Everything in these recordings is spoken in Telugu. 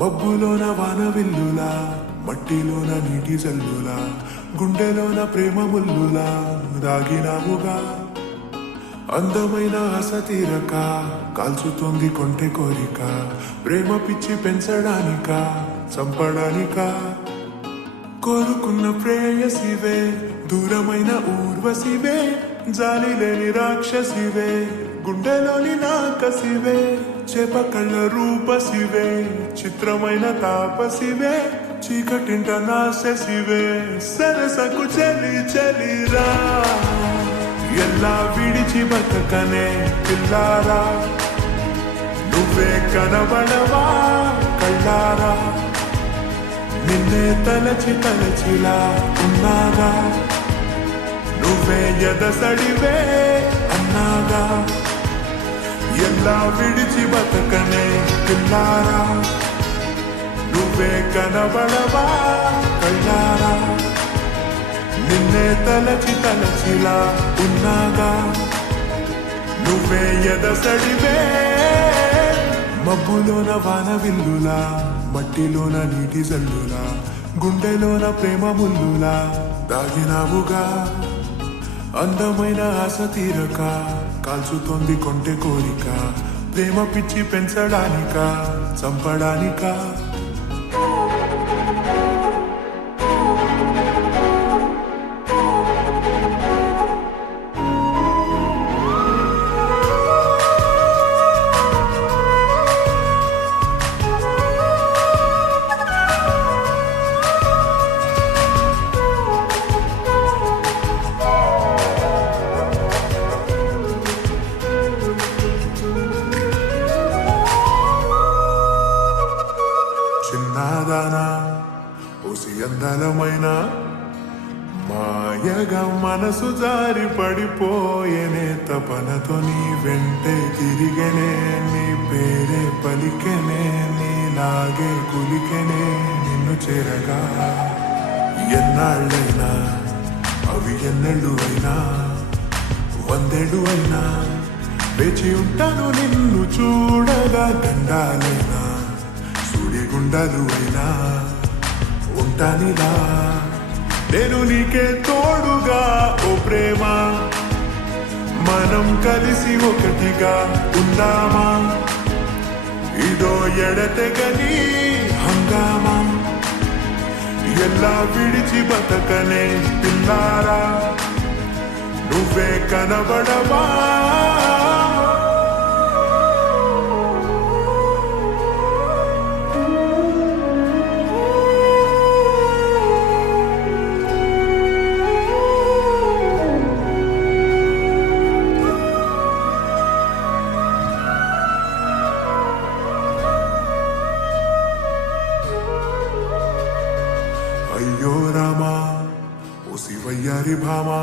మబ్బులోన వానవిల్లులా, మట్టిలోన నీటి జల్లులా, గుండెలోన ప్రేమ ముల్లులా దాగినావుగా. అందమైన ఆశ తీరక కాల్చుతోంది కొంటె కోరిక, ప్రేమ పిచ్చి పెంచడానిక చంపడానిక. కోరుకున్న ప్రేయసివే, దూరమైన ఊర్వశివే, జాలి లేని రాక్షసివే, గుండెలోని నాకసివే, చేప కళ్ళ రూపసివే, చిత్రమైన తాపసివే, చీకటింట నాశసివే, సరసకు చలి చలిరా. ఎలా విడిచి బతకనే పిల్లారా, నువ్వే కనబడవా కళ్ళారా. నిన్నే తలచి తలచిలా ఉన్నాగా, నువ్వే ఎదసడివే అన్నాగా. ఎలా విడిచి బతకనే పిల్లారా, నువ్వే కనబడవా కళ్ళారా. నిన్నే తలచి తలచిలా ఉన్నాగా, నువ్వే ఎదసడివే. మబ్బులోన వానవిల్లులా, మట్టిలోన నీటి జల్లులా, గుండెలోన ప్రేమ ముల్లులా దాగినావుగా. అందమైన ఆశ తీరక కాల్చుతోంది కొంటె కోరిక, ప్రేమ పిచ్చి పెంచడానిక చంపడానిక. చిన్నదానా ఓసి అందలమైన మాయగా మనసు జారి పడిపోయేనే, తపనతో నీ వెంటే తిరిగనే, నీ పేరే పలికెనే, నీలాగే కులికెనే నిన్ను చేరగా. ఎన్నాళ్ళైనా అవి ఎన్నెళ్ళు అయినా, 100 అయినా వేచి ఉంటాను నిన్ను చూడగా. గండాలైనా గుండాలు అయినా ఉంటానిలా, నేను నీకే తోడుగా. ఓ ప్రేమ, మనం కలిసి ఒకటిగా ఉందామా. ఇదో ఎడతెగని హంగామా, ఎలా విడిచి బతకనే పిల్లారా, నువ్వే కనబడవా. అయ్యో రామా ఓ శివయ్యారి భామా,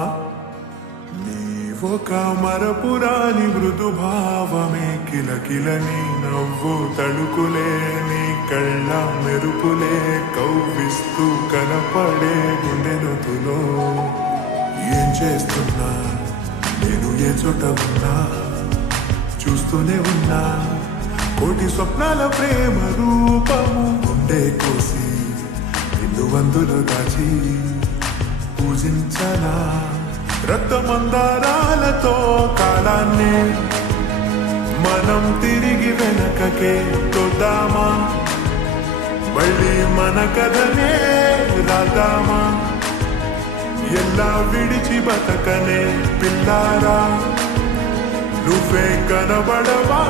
నీవొక మరపురాని మృదు భావమే, కిలకిలని నవ్వు తడుకులే, నీ కళ్ళ మెరుపులే కవ్విస్తూ కనపడే గుండెనుతులో. ఏం చేస్తున్నా నేను ఏ చోట ఉన్నా, చూస్తూనే ఉన్నా కోటి స్వప్నాల ప్రేమ రూపము. గుండె కోసి వందులో దాచి పూజించనా, రక్తమందారాలతో కాలాన్ని మనం తిరిగి వెనకకే తోద్దామా. మళ్ళీ మన కథనే రాద్దామా. ఎలా విడిచి బతకనే పిల్లారా, నువ్వే కనబడవా.